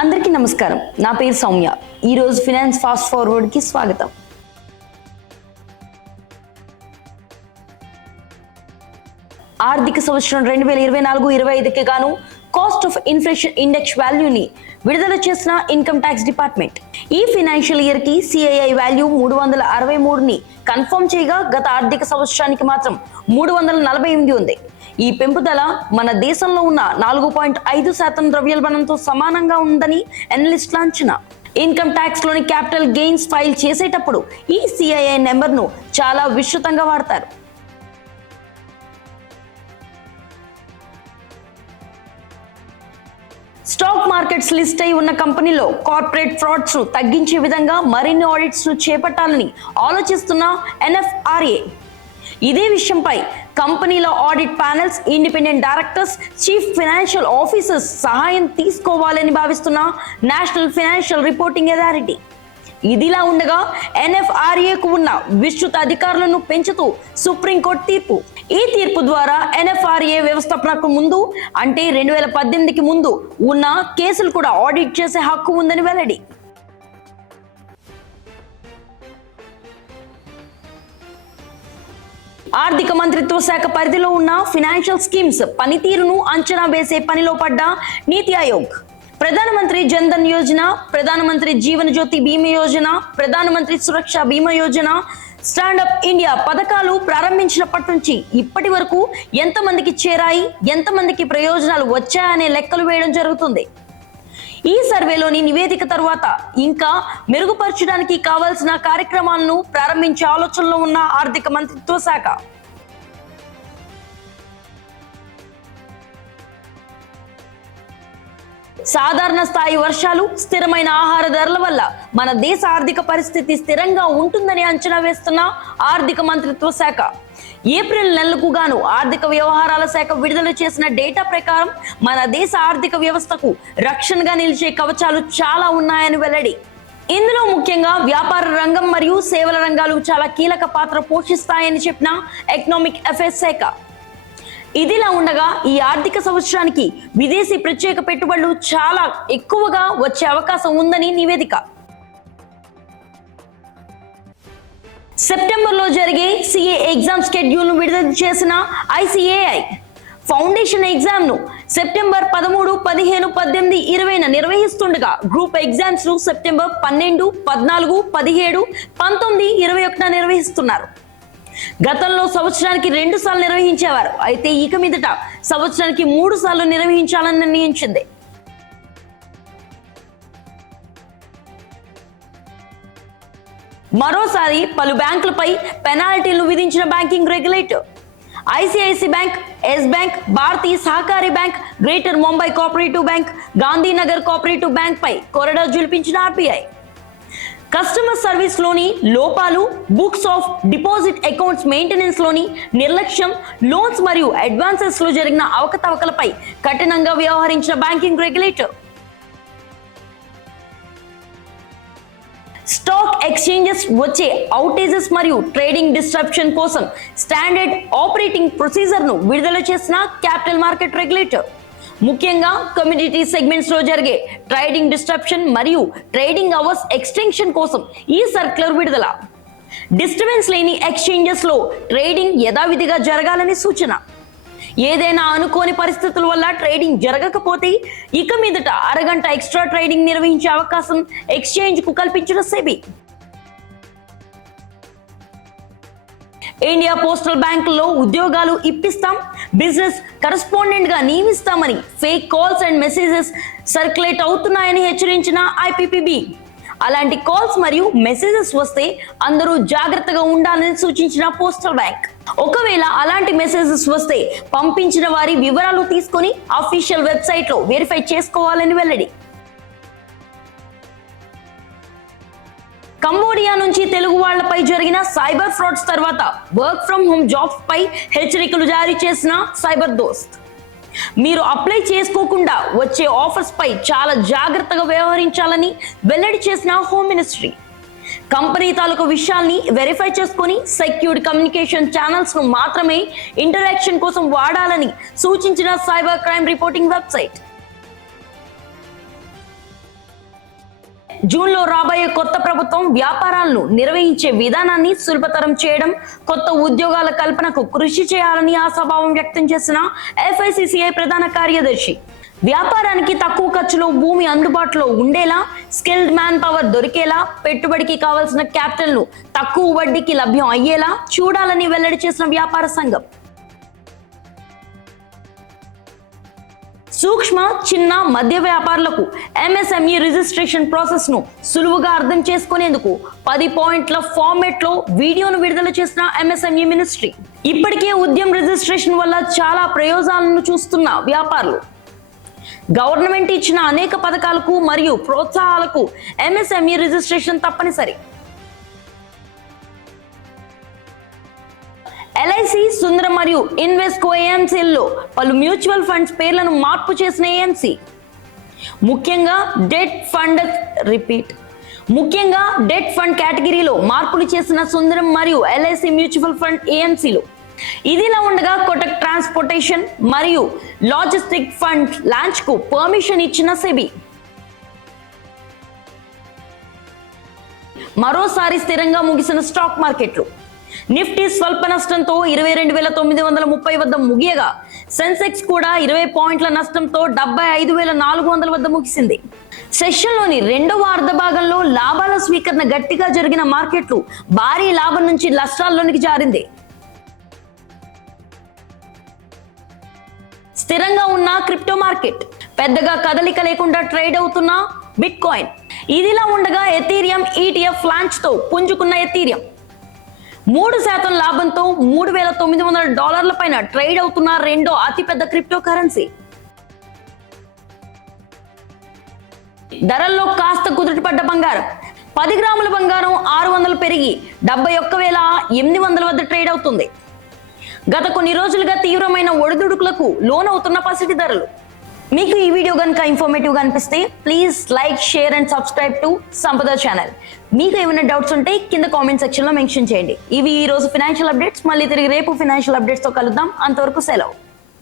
అందరికీ నమస్కారం. నా పేరు సౌమ్య. ఈరోజు ఫినాన్స్ ఫాస్ట్ ఫార్వర్డ్కి స్వాగతం. ఆర్థిక సంవత్సరం రెండు వేల ఇరవై నాలుగు ఇరవై ఐదుకి గాను కాస్ట్ ఆఫ్ ఇన్ఫ్లేషన్ ఇండెక్స్ వాల్యూని విడుదల చేసిన ఇన్కమ్ ట్యాక్స్ డిపార్ట్మెంట్ ఈ ఫినాన్షియల్ ఇయర్కి సిఐఐ వాల్యూ మూడు వందల అరవై మూడుని కన్ఫర్మ్ చేయగా గత ఆర్థిక సంవత్సరానికి మాత్రం మూడు వందల నలభై ఎనిమిది ఉంది. ఈ పెంపుదల మన దేశంలో ఉన్న నాలుగు పాయింట్ ఐదు శాతం ద్రవ్యోల్బణంతో సమానంగా ఉందని ఎనలిస్టుల అంచనా. ఇన్కమ్ ట్యాక్స్లోని క్యాపిటల్ గెయిన్స్ ఫైల్ చేసేటప్పుడు ఈ సిఐఐ నెంబర్ను చాలా విస్తృతంగా వాడతారు. స్టాక్ మార్కెట్స్ లిస్ట్ అయి ఉన్న కంపెనీలో కార్పొరేట్ ఫ్రాడ్స్ను తగ్గించే విధంగా మరిన్ని ఆడిట్స్ను చేపట్టాలని ఆలోచిస్తున్న ఎన్ఎఫ్ఆర్ఏ ఇదే విషయంపై కంపెనీల audit panels independent directors chief financial officers సహాయం తీసుకోవాలని భావిస్తున్న నేషనల్ ఫైనాన్షియల్ రిపోర్టింగ్ అథారిటీ. ఇదిలా ఉండగా ఎన్ఎఫ్ఆర్ఏకు ఉన్న విస్తృత అధికారులను పెంచుతూ సుప్రీంకోర్టు తీర్పు. ఈ తీర్పు ద్వారా ఎన్ఎఫ్ఆర్ఏ వ్యవస్థాపనకు ముందు అంటే రెండు వేల పద్దెనిమిదికి ముందు ఉన్న కేసులు కూడా ఆడిట్ చేసే హక్కు ఉందని వెల్లడి. ఆర్థిక మంత్రిత్వ శాఖ పరిధిలో ఉన్న ఫినాన్షియల్ స్కీమ్స్ పనితీరును అంచనా వేసే పనిలో పడ్డ నీతి ఆయోగ్. ప్రధానమంత్రి జన్ ధన్ యోజన ప్రధానమంత్రి జీవన జ్యోతి బీమా యోజన ప్రధానమంత్రి సురక్ష బీమా యోజన స్టాండప్ ఇండియా పథకాలు ప్రారంభించినప్పటి నుంచి ఇప్పటి వరకు ఎంతమందికి చేరాయి ఎంతమందికి ప్రయోజనాలు వచ్చాయనే లెక్కలు వేయడం జరుగుతుంది. ఈ సర్వేలోని నివేదిక తర్వాత ఇంకా మెరుగుపరచడానికి కావాల్సిన కార్యక్రమాలను ప్రారంభించే ఆలోచనలో ఉన్న ఆర్థిక మంత్రిత్వ శాఖ. సాధారణ స్థాయి వర్షాలు స్థిరమైన ఆహార ధరల వల్ల మన దేశ ఆర్థిక పరిస్థితి స్థిరంగా ఉంటుందని అంచనా వేస్తున్న ఆర్థిక మంత్రిత్వ శాఖ. ఏప్రిల్ నెలకు గాను ఆర్థిక వ్యవహారాల శాఖ విడుదల చేసిన డేటా ప్రకారం మన దేశ ఆర్థిక వ్యవస్థకు రక్షణగా నిలిచే కవచాలు చాలా ఉన్నాయని వెల్లడి. ఇందులో ముఖ్యంగా వ్యాపార రంగం మరియు సేవల రంగాలు చాలా కీలక పాత్ర పోషిస్తాయని చెప్పిన ఎకనామిక్ అఫేర్స్ శాఖ. ఇదిలా ఉండగా ఈ ఆర్థిక సంవత్సరానికి విదేశీ ప్రత్యేక పెట్టుబడులు చాలా ఎక్కువగా వచ్చే అవకాశం ఉందని నివేదిక. సెప్టెంబర్లో జరిగే సిఏ ఎగ్జామ్ షెడ్యూల్ను విడుదల చేసిన ఐసిఏఐ ఫౌండేషన్ ఎగ్జామ్ను సెప్టెంబర్ పదమూడు పదిహేను పద్దెనిమిది ఇరవైన నిర్వహిస్తుండగా గ్రూప్ ఎగ్జామ్స్ను సెప్టెంబర్ పన్నెండు పద్నాలుగు పదిహేడు పంతొమ్మిది ఇరవై ఒకటిన నిర్వహిస్తున్నారు. గతంలో సంవత్సరానికి రెండు సార్లు నిర్వహించేవారు. అయితే ఇక మీదట సంవత్సరానికి మూడు సార్లు నిర్వహించాలని నిర్ణయించింది. మరోసారి పలు బ్యాంకులపై పెనాల్టీలు విధించిన banking regulator. ICICI bank Yes bank Bharatiya Sahakari bank Greater Mumbai cooperative bank Gandhinagar cooperative bank పై కొరడా జులిపించిన ఆర్బీఐ. కస్టమర్ సర్వీస్లోని లోపాలు బుక్స్ ఆఫ్ డిపాజిట్ అకౌంట్స్ మెయింటెనెన్స్లోని నిర్లక్ష్యం లోన్స్ మరియు అడ్వాన్సెస్లో జరిగిన అవకతవకలపై కఠినంగా వ్యవహరించిన బ్యాంకింగ్ రెగ్యులేటర్. స్టాక్ ఎక్స్చేంజెస్ వచ్చే అవుటేజెస్ మరియు ట్రేడింగ్ డిస్ట్రప్షన్ కోసం స్టాండర్డ్ ఆపరేటింగ్ ప్రొసీజర్ను విడుదల చేసిన క్యాపిటల్ మార్కెట్ రెగ్యులేటర్. ముఖ్యంగా కమ్యూనిటీ సెగ్మెంట్స్లో జరిగే ట్రేడింగ్ డిస్ట్రప్షన్ మరియు ట్రేడింగ్ అవర్స్ ఎక్స్టెన్షన్ కోసం ఈ సర్క్యులర్ విడుదల. డిస్టర్బెన్స్ లేని ఎక్స్చేంజెస్లో ట్రేడింగ్ యథావిధిగా జరగాలని సూచన. ఏదైనా అనుకోని పరిస్థితుల వల్ల ట్రేడింగ్ జరగకపోతే ఇక మీదట అరగంట ఎక్స్ట్రా ట్రేడింగ్ నిర్వహించే అవకాశం ఎక్స్చేంజ్కు కల్పించిన సెబీ. ఇండియా పోస్టల్ బ్యాంకుల్లో ఉద్యోగాలు ఇప్పిస్తాం బిజినెస్ కరస్పాండెంట్గా నియమిస్తామని fake calls and messages circulate అవుతున్నాయని హెచ్చరించిన ఐపీపీబీ. అలాంటి కాల్స్ మరియు మెసేజెస్ వస్తే అందరూ జాగ్రత్తగా ఉండాలని సూచించిన పోస్టల్ బ్యాంక్. ఒకవేళ అలాంటి మెసేజెస్ వస్తే పంపించిన వారి వివరాలు తీసుకొని అఫీషియల్ వెబ్సైట్లో వెరిఫై చేసుకోవాలని వెల్లడి. కంబోడియా నుంచి తెలుగు వాళ్ళపై జరిగిన సైబర్ ఫ్రాడ్స్ తర్వాత వర్క్ ఫ్రం హోమ్ జాబ్స్ పై హెచ్చరికలు జారీ చేసిన సైబర్ దోస్త్. మీరు అప్లై చేసుకోకుండా వచ్చే ఆఫర్స్ పై చాలా జాగ్రత్తగా వ్యవహరించాలని వెల్లడి చేసిన హోమ్ మినిస్ట్రీ. కంపెనీ తాలూకు విషయాల్ని వెరిఫై చేసుకొని సెక్యూర్డ్ కమ్యూనికేషన్ ఛానల్స్ను మాత్రమే ఇంటరాక్షన్ కోసం వాడాలని సూచించిన సైబర్ క్రైమ్ రిపోర్టింగ్ వెబ్సైట్. జూన్లో రాబోయే కొత్త ప్రభుత్వం వ్యాపారాలను నిర్వహించే విధానాన్ని సులభతరం చేయడం కొత్త ఉద్యోగాల కల్పనకు కృషి చేయాలని ఆశాభావం వ్యక్తం చేసిన ఎఫ్ఐసిసిఐ ప్రధాన కార్యదర్శి. వ్యాపారానికి తక్కువ ఖర్చులో భూమి అందుబాటులో ఉండేలా స్కిల్డ్ మ్యాన్ పవర్ దొరికేలా పెట్టుబడికి కావలసిన క్యాపిటల్ను తక్కువ వడ్డీకి లభ్యం అయ్యేలా చూడాలని వెల్లడి చేసిన వ్యాపార సంఘం. సూక్ష్మ చిన్న మధ్య వ్యాపారులకు ఎంఎస్ఎంఈ రిజిస్ట్రేషన్ ప్రాసెస్ను సులువుగా అర్థం చేసుకునేందుకు పది పాయింట్ల ఫార్మేట్లో వీడియోను విడుదల చేసిన ఎంఎస్ఎంఈ మినిస్ట్రీ ఇప్పటికే ఉద్యమ రిజిస్ట్రేషన్ వల్ల చాలా ప్రయోజనాలను చూస్తున్న వ్యాపారులు. గవర్నమెంట్ ఇచ్చిన అనేక పథకాలకు మరియు ప్రోత్సాహాలకు ఎంఎస్ఎంఈ రిజిస్ట్రేషన్ తప్పనిసరి. ఎల్ఐసి సుందరం మరియు ఇన్వెస్కో ఏఎంసీల్లో పలు మ్యూచువల్ ఫండ్స్ పేర్లను మార్పు చేసిన ఏఎంసీ. ముఖ్యంగా డెట్ ఫండ్ రిపీట్. ముఖ్యంగా డెట్ ఫండ్ కేటగిరీలో మార్పులు చేసిన సుందరం మరియు ఎల్ఐసి మ్యూచువల్ ఫండ్ ఏఎంసీలు. ఇదిలా ఉండగా కొటక్ ట్రాన్స్పోర్టేషన్ మరియు లాజిస్టిక్ ఫండ్ లాంచ్కు పర్మిషన్ ఇచ్చిన సెబీ. మరోసారి స్థిరంగా ముగిసిన స్టాక్ మార్కెట్లు. నిఫ్టీ స్వల్ప నష్టంతో ఇరవై రెండు వేల తొమ్మిది వందల ముప్పై వద్ద ముగియగా. సెన్సెక్స్ కూడా ఇరవై పాయింట్ల నష్టంతో డెబ్బై ఐదు వేల నాలుగు వందల వద్ద ముగిసింది. సెషన్లోని రెండవ అర్ధ భాగంలో లాభాల స్వీకరణ గట్టిగా జరిగిన మార్కెట్లు భారీ లాభం నుంచి నష్టాల్లోనికి జారింది. స్థిరంగా ఉన్న క్రిప్టో మార్కెట్ పెద్దగా కదలిక లేకుండా ట్రేడ్ అవుతున్న బిట్ కాయిన్ ఇదిలా ఉండగా ఎథీరియం ఈటీఎఫ్ లాంచ్తో పుంజుకున్న ఎథీరియం. మూడు శాతం లాభంతో మూడు వేల తొమ్మిది వందల డాలర్ల పైన ట్రేడ్ అవుతున్న రెండో అతిపెద్ద క్రిప్టో కరెన్సీ ధరల్లో కాస్త కుదుటపడ్డ బంగారం. పది గ్రాముల బంగారం ఆరు వందలు పెరిగి డెబ్బై ఒక్క వేల ఎనిమిది వందల వద్ద ట్రేడ్ అవుతుంది. గత కొన్ని రోజులుగా తీవ్రమైన ఒడిదుడుకులకు లోనవుతున్న పసిటి ధరలు. మీకు ఈ వీడియో కనుక ఇన్ఫర్మేటివ్గా అనిపిస్తే please like share and subscribe to Sampada channel మీకు ఏమైనా డౌట్స్ ఉంటే కింద కామెంట్ సెక్షన్లో మెన్షన్ చేయండి. ఇవి ఈ రోజు ఫినాన్షియల్ అప్డేట్స్ మళ్ళీ తిరిగి రేపు ఫినాన్షియల్ అప్డేట్స్తో కలుద్దాం. అంతవరకు సెలవు.